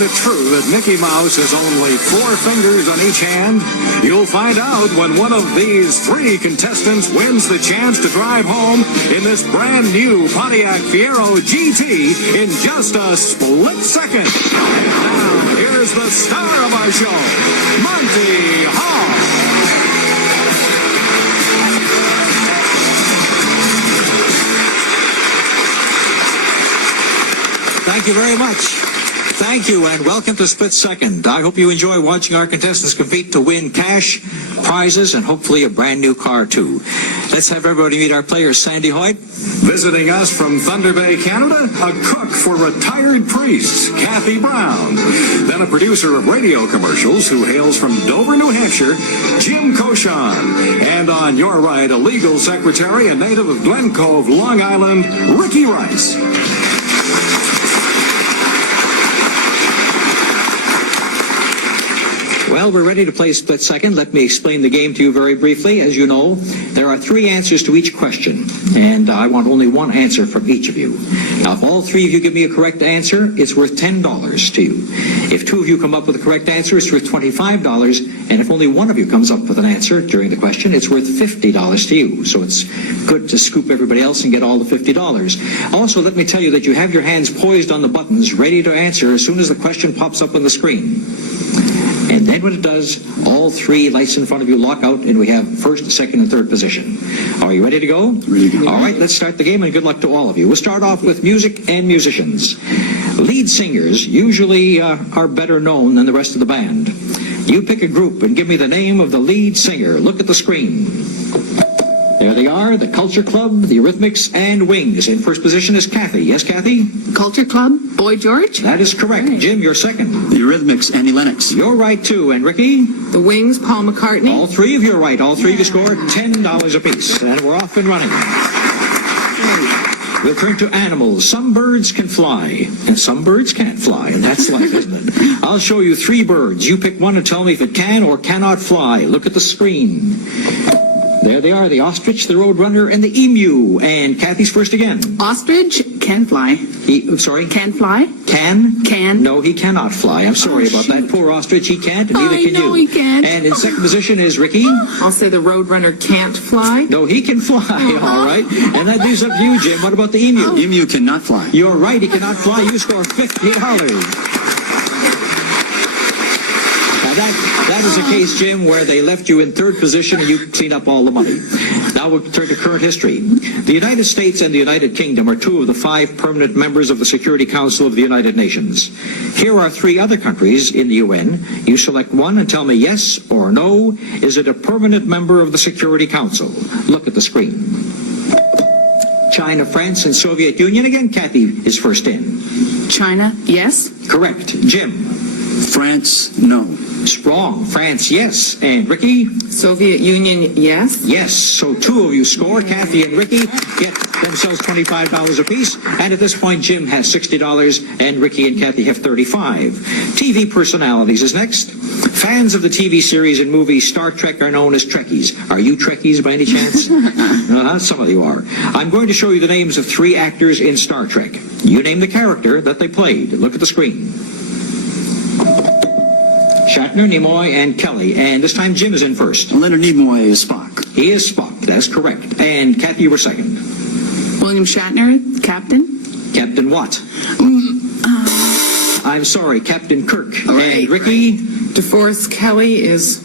it true that Mickey Mouse has only 4 fingers on each hand? You'll find out when one of these 3 contestants wins the chance to drive home in this brand new Pontiac Fiero GT in just a split second. And now, here's the star of our show, Monty Hall. Thank you very much. Thank you, and welcome to Split Second. I hope you enjoy watching our contestants compete to win cash, prizes, and hopefully a brand new car, too. Let's have everybody meet our player, Sandy Hoyt. Visiting us from Thunder Bay, Canada, a cook for retired priests, Cathy Brown. Then a producer of radio commercials who hails from Dover, New Hampshire, Jim Cochon. And on your right, a legal secretary, a native of Glen Cove, Long Island, Ricki Rice. Well, we're ready to play Split Second. Let me explain the game to you very briefly. As you know, there are 3 answers to each question, and I want only 1 answer from each of you. Now, if all 3 of you give me a correct answer, it's worth $10 to you. If 2 of you come up with a correct answer, it's worth $25, and if only 1 of you comes up with an answer during the question, it's worth $50 to you. So it's good to scoop everybody else and get all the $50. Also, let me tell you that you have your hands poised on the buttons, ready to answer as soon as the question pops up on the screen. And then when it does, all 3 lights in front of you lock out, and we have first, second, and third position. Are you ready to go? Ready to go. All right, let's start the game, and good luck to all of you. We'll start off with music and musicians. Lead singers usually are better known than the rest of the band. You pick a group and give me the name of the lead singer. Look at the screen. There they are, the Culture Club, the Eurythmics, and Wings. In first position is Cathy. Yes, Cathy? Culture Club, Boy George. That is correct. Right. Jim, you're second. The Eurythmics, Annie Lennox. You're right, too. And Ricki? The Wings, Paul McCartney. All 3 of you are right. All 3 of you scored $10 apiece. And we're off and running. We'll turn to animals. Some birds can fly, and some birds can't fly, and that's life, isn't it? I'll show you 3 birds. You pick one and tell me if it can or cannot fly. Look at the screen. There they are, the ostrich, the roadrunner, and the emu. And Cathy's first again. Ostrich can fly. Sorry? Can fly. Can? Can. No, he cannot fly. I'm sorry about that. Poor ostrich, he can't, and neither can you. I know he can't. And in second position is Ricki. I'll say the Roadrunner can't fly. No, he can fly, all right. And that leaves up to you, Jim. What about the emu? Emu cannot fly. You're right, he cannot fly. You score $50. That is a case, Jim, where they left you in third position and you cleaned up all the money. Now we'll turn to current history. The United States and the United Kingdom are 2 of the 5 permanent members of the Security Council of the United Nations. Here are 3 other countries in the UN. You select one and tell me yes or no. Is it a permanent member of the Security Council? Look at the screen. China, France, and Soviet Union. Again, Cathy is first in. China, yes. Correct. Jim? France, no. Wrong. France, yes. And Ricki? Soviet Union, yes. Yes. So 2 of you score. Cathy and Ricki get themselves $25 apiece. And at this point, Jim has $60, and Ricki and Cathy have $35. TV personalities is next. Fans of the TV series and movie Star Trek are known as Trekkies. Are you Trekkies by any chance? Some of you are. I'm going to show you the names of 3 actors in Star Trek. You name the character that they played. Look at the screen. Shatner, Nimoy, and Kelly. And this time Jim is in first. Leonard Nimoy is Spock. He is Spock. That's correct. And Cathy, you were second. William Shatner, Captain. Captain what? I'm sorry, Captain Kirk. All right. And Ricki? DeForest Kelly is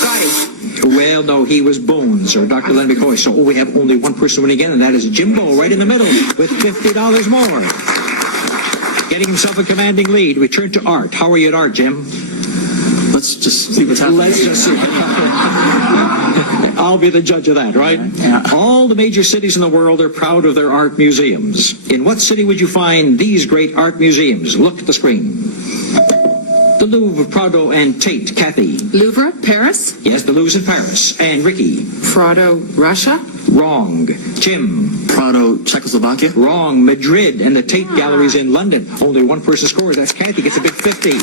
Scotty. Well, no, he was Bones, or Dr. Len McCoy. So we have only 1 person winning again, and that is Jimbo, right in the middle, with $50 more. Getting himself a commanding lead. We turn to art. How are you at art, Jim? Let's just see what's happening. Let's just see. I'll be the judge of that, right? Yeah. All the major cities in the world are proud of their art museums. In what city would you find these great art museums? Look at the screen. The Louvre, Prado, and Tate. Cathy? Louvre, Paris. Yes, the Louvre's in Paris. And Ricki? Prado, Russia. Wrong. Jim? Prado, Czechoslovakia. Wrong. Madrid and the Tate Gallery's in London. Only 1 person scores. That's Cathy. Gets a big 50.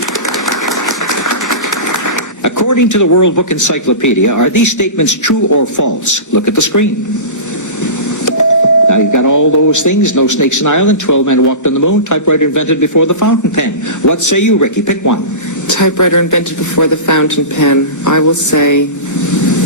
According to the World Book Encyclopedia, are these statements true or false? Look at the screen. You've got all those things. No snakes in Ireland. 12 men walked on the moon. Typewriter invented before the fountain pen. What say you, Ricki? Pick one. Typewriter invented before the fountain pen. I will say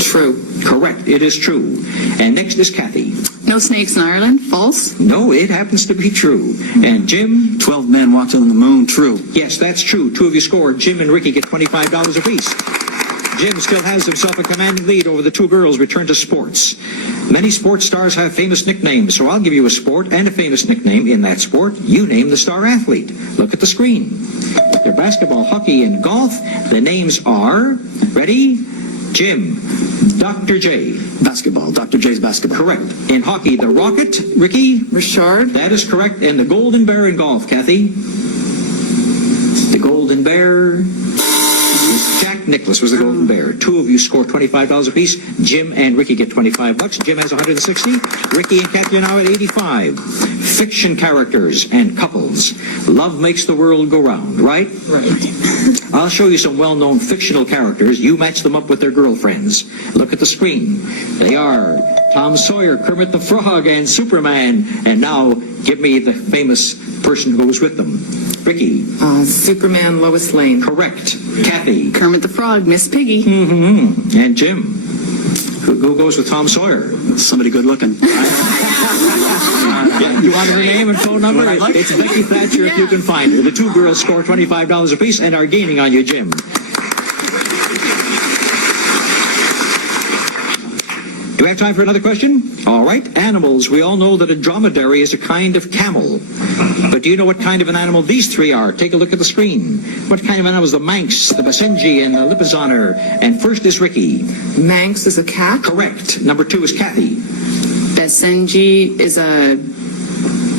true. Correct. It is true. And next is Cathy. No snakes in Ireland. False. No, it happens to be true. And Jim? 12 men walked on the moon. True. Yes, that's true. Two of you scored. Jim and Ricki get $25 apiece. Jim still has himself a commanding lead over the two girls. Return to sports. Many sports stars have famous nicknames, so I'll give you a sport and a famous nickname in that sport. You name the star athlete. Look at the screen. They're basketball, hockey, and golf. The names are, ready? Jim, Dr. J. Basketball. Dr. J's basketball. Correct. In hockey, the Rocket. Ricki? Richard. That is correct. And the Golden Bear in golf, Cathy? The Golden Bear... Jack Nicklaus was the Golden Bear. Two of you score $25 apiece. Jim and Ricki get $25. Jim has 160. Ricki and Cathy are now at 85. Fiction characters and couples. Love makes the world go round, right? Right. I'll show you some well-known fictional characters. You match them up with their girlfriends. Look at the screen. They are Tom Sawyer, Kermit the Frog, and Superman. And now, give me the famous person who was with them. Ricki. Superman, Lois Lane. Correct. Cathy. Kermit the Frog, Miss Piggy. Mm-hmm. And Jim. Who goes with Tom Sawyer? Somebody good looking. Yeah, you want her name and phone number? It's Becky Thatcher if you can find her. The two girls score $25 apiece and are gaining on you, Jim. Do we have time for another question? All right. Animals. We all know that a dromedary is a kind of camel. But do you know what kind of an animal these three are? Take a look at the screen. What kind of animals? The Manx, the Basenji, and the Lipizzaner. And first is Ricki. Manx is a cat. Correct. Number two is Cathy. Basenji is a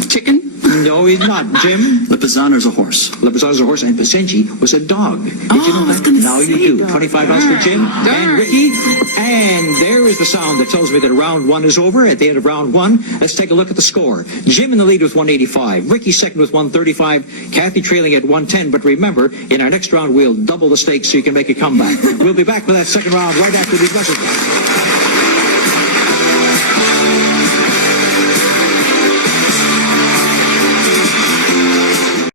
chicken. No, he's not. Jim? Lipizzaner's a horse. Lipizzaner's a horse, and Basenji was a dog. Did you know I was that? gonna Now you say do. dog. $25 for Jim and Ricki. And there is the sound that tells me that round one is over. At the end of round one, let's take a look at the score. Jim in the lead with 185. Ricki second with 135. Cathy trailing at 110. But remember, in our next round, we'll double the stakes so you can make a comeback. We'll be back with that second round right after these messages.